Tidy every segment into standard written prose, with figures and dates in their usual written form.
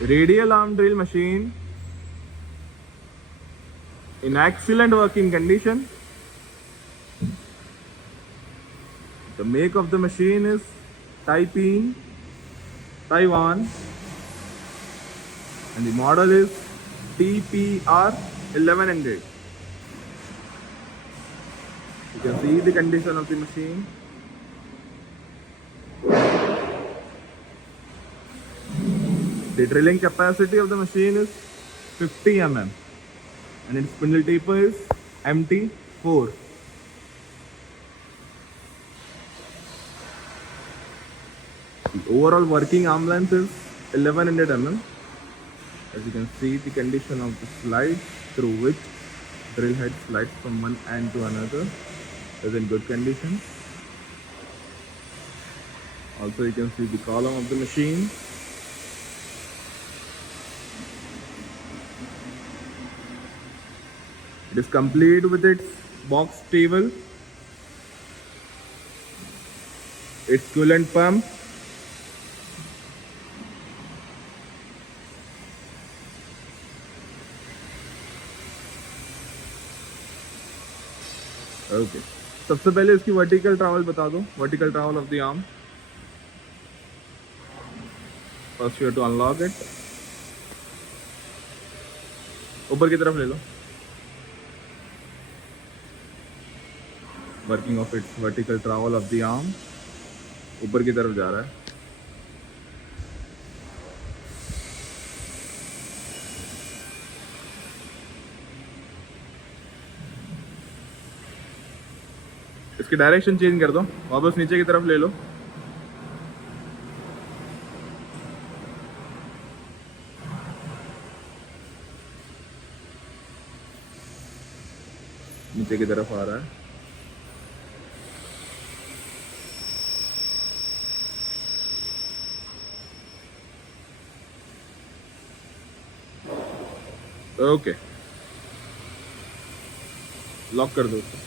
Radial arm drill machine in excellent working condition. The make of the machine is Taiping, Taiwan, and the model is TPR 1100. You can see the condition of the machine. The drilling capacity of the machine is 50 mm and its spindle taper is MT4. The overall working arm length is 1100 mm. As you can see, the condition of the slide through which drill head slides from one end to another is in good condition. Also, you can see the column of the machine. It is complete with its box table, its coolant pump, okay सबसे पहले इसकी vertical travel बता दो. Vertical travel of the arm. First you have to unlock it. ऊपर की तरफ ले लो. Working of its vertical travel of the arm. ऊपर की तरफ जा रहा है. इसकी डायरेक्शन चेंज कर दो. वापस नीचे की तरफ ले लो. नीचे की तरफ आ रहा है. ओके लॉक कर दो उसको.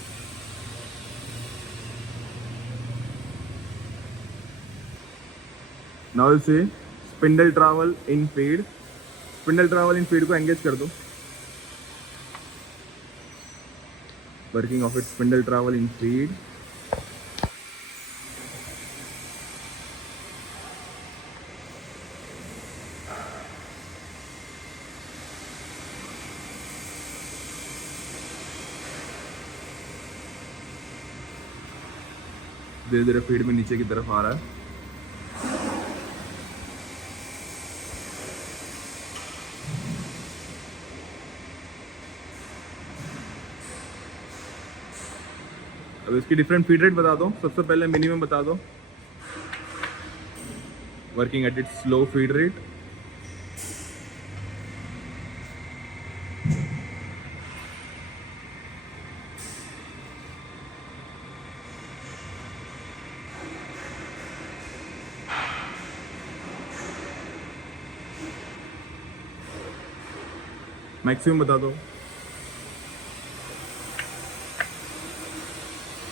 Now we'll say spindle travel in feed. Spindle travel in feed को engage कर दो. Working of it spindle travel in feed. धीरे धीरे फीड में नीचे की तरफ आ रहा है. अब इसकी डिफरेंट फीड रेट बता दो. सबसे पहले मिनिमम बता दो. Working at its slow feed rate. Maximum बता दो.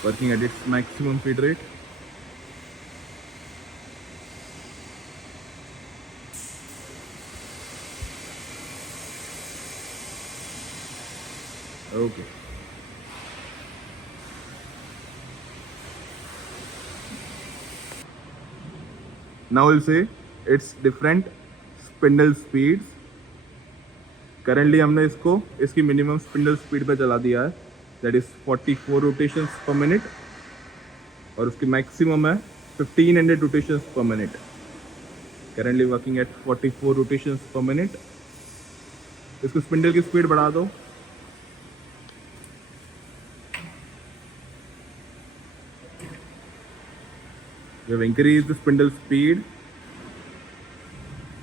Working at its maximum feed rate. Okay. Now we'll say its different spindle speeds. Currently हमने इसको इसकी मिनिमम स्पिंडल स्पीड पे चला दिया है. That is 44 rotations per minute. और उसकी मैक्सिमम है 1500 rotations per minute. Currently working at 44 rotations per minute. इसको स्पिंडल की स्पीड बढ़ा दो. We have increased the spindle speed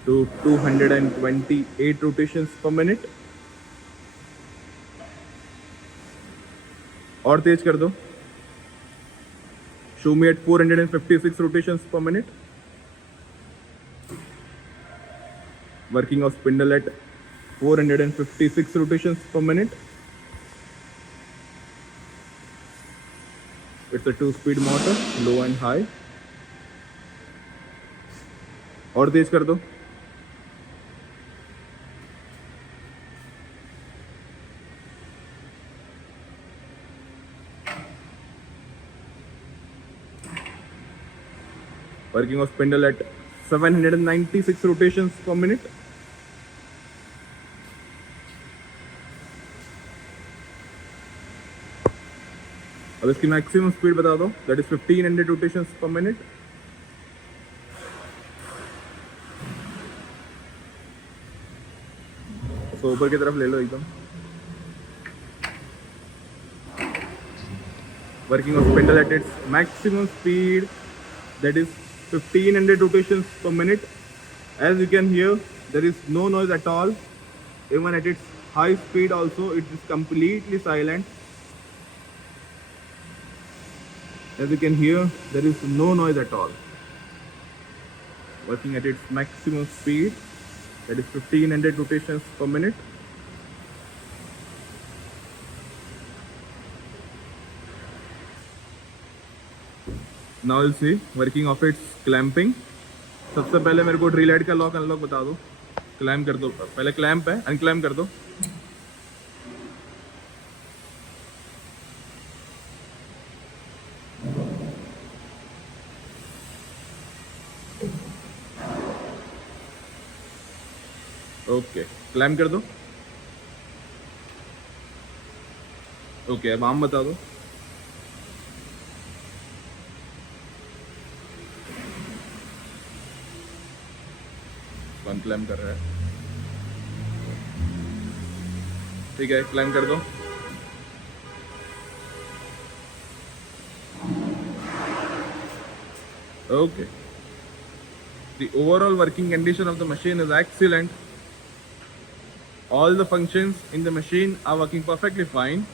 to 228 rotations per minute. और तेज कर दो. Show me at 456 rotations per minute. Working of spindle at 456 rotations per minute. It's a 2-speed motor, low and high. और तेज कर दो. Working of spindle at 796 rotations per minute. अब इसकी maximum speed बता दो, दैट इज 1500 रोटेशंस पर minute. तो ऊपर की तरफ ले लो एकदम. Working of spindle at its maximum speed, that is 1500 rotations per minute. As you can hear, there is no noise at all. Even at its high speed also, it is completely silent. As you can hear, there is no noise at all. Working at its maximum speed, that is 1500 rotations per minute. Now we'll see working of its clamping. सबसे पहले मेरे को drill head का lock unlock बता दो. Clamp कर दो. पहले क्लैम्प है, अनक्लैम्प कर दो. ओके, क्लैम्प कर दो. ओके, अब आर्म बता दो. क्लैम कर रहा है. ठीक है, क्लैम कर दो. Okay, the overall working condition of the machine is excellent. All the functions in the machine are working perfectly fine.